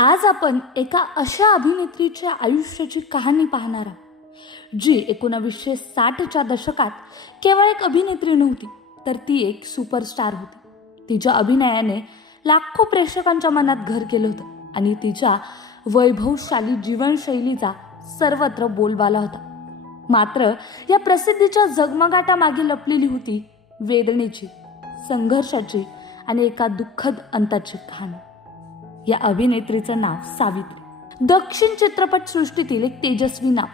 आज आपण एका अशा अभिनेत्रीच्या आयुष्याची कहाणी पाहणार आहोत जी एकोणावीसशे साठच्या दशकात केवळ एक अभिनेत्री नव्हती तर ती एक सुपरस्टार होती. तिच्या अभिनयाने लाखो प्रेक्षकांच्या मनात घर केलं होतं आणि तिच्या वैभवशाली जीवनशैलीचा सर्वत्र बोलबाला होता. मात्र या प्रसिद्धीच्या जगमगाटामागे लपलेली होती वेदनेची संघर्षाची आणि एका दुःखद अंताची कहाणी. या अभिनेत्रीचं नाव सावित्री. दक्षिण चित्रपट सृष्टीतील एक तेजस्वी नाव.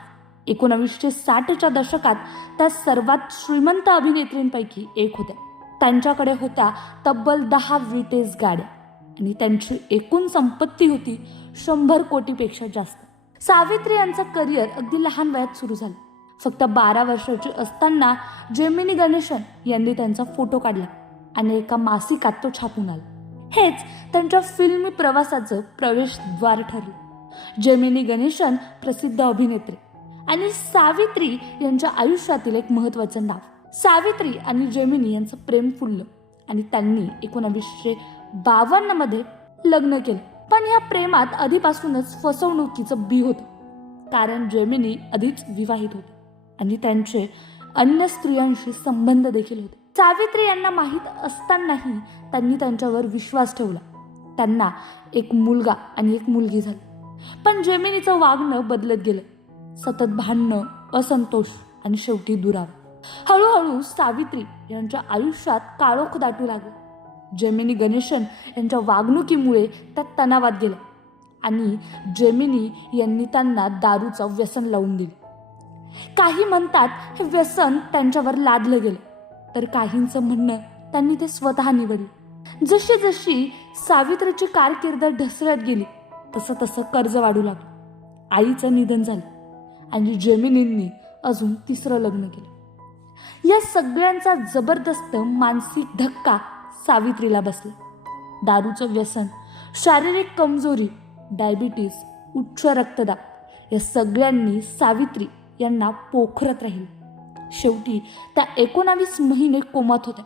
एकोणावीसशे साठच्या दशकात त्या सर्वात श्रीमंत अभिनेत्रींपैकी एक होत्या. त्यांच्याकडे होत्या तब्बल दहा विटेज गाड्या आणि त्यांची एकूण संपत्ती होती शंभर कोटीपेक्षा जास्त. सावित्री यांचं करिअर अगदी लहान वयात सुरू झालं. फक्त बारा वर्षाची असताना जेमिनी गणेशन यांनी त्यांचा फोटो काढला आणि एका मासिकात तो छापून आला. हेच त्यांच्या फिल्मी प्रवासाचं प्रवेशद्वार ठरलं. जेमिनी गणेशन प्रसिद्ध अभिनेत्री आणि सावित्री यांच्या आयुष्यातील एक महत्वाचं नाव. सावित्री आणि जेमिनी यांचं प्रेम फुललं आणि त्यांनी एकोणावीसशे बावन्नमध्ये लग्न केलं. पण या प्रेमात आधीपासूनच फसवणुकीचं बी होतं. कारण जेमिनी आधीच विवाहित होते आणि त्यांचे अन्य स्त्रियांशी संबंध देखील होते. सावित्री यांना माहीत असतानाही त्यांनी त्यांच्यावर विश्वास ठेवला. त्यांना एक मुलगा आणि एक मुलगी झाली. पण जेमिनीचं वागणं बदलत गेलं. सतत भांडणं असंतोष आणि शेवटी दुराव. हळूहळू सावित्री यांच्या आयुष्यात काळोख दाटू लागला. जेमिनी गणेशन यांच्या वागणुकीमुळे त्या तणावात गेल्या आणि जेमिनी यांनी त्यांना दारूचं व्यसन लावून दिले. काही म्हणतात हे व्यसन त्यांच्यावर लादलं गेलं. तर काहींचं म्हणणं त्यांनी ते स्वतः निवडले. जशी जशी सावित्रीची कारकीर्द ढसळत गेली तसं तसं कर्ज वाढू लागलं. आईचं निधन झालं आणि जेमिनींनी अजून तिसरं लग्न केलं. या सगळ्यांचा जबरदस्त मानसिक धक्का सावित्रीला बसला. दारूचं व्यसन शारीरिक कमजोरी डायबिटीस उच्च रक्तदाब या सगळ्यांनी सावित्री यांना पोखरत राहील. शेवटी त्या एकोणावीस महिने कोमात होत्या.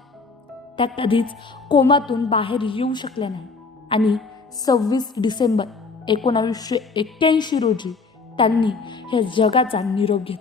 त्या कधीच कोमातून बाहेर येऊ शकल्या नाही. आणि सव्वीस डिसेंबर एकोणावीसशे एक्क्याऐंशी रोजी त्यांनी या जगाचा निरोप घेतला.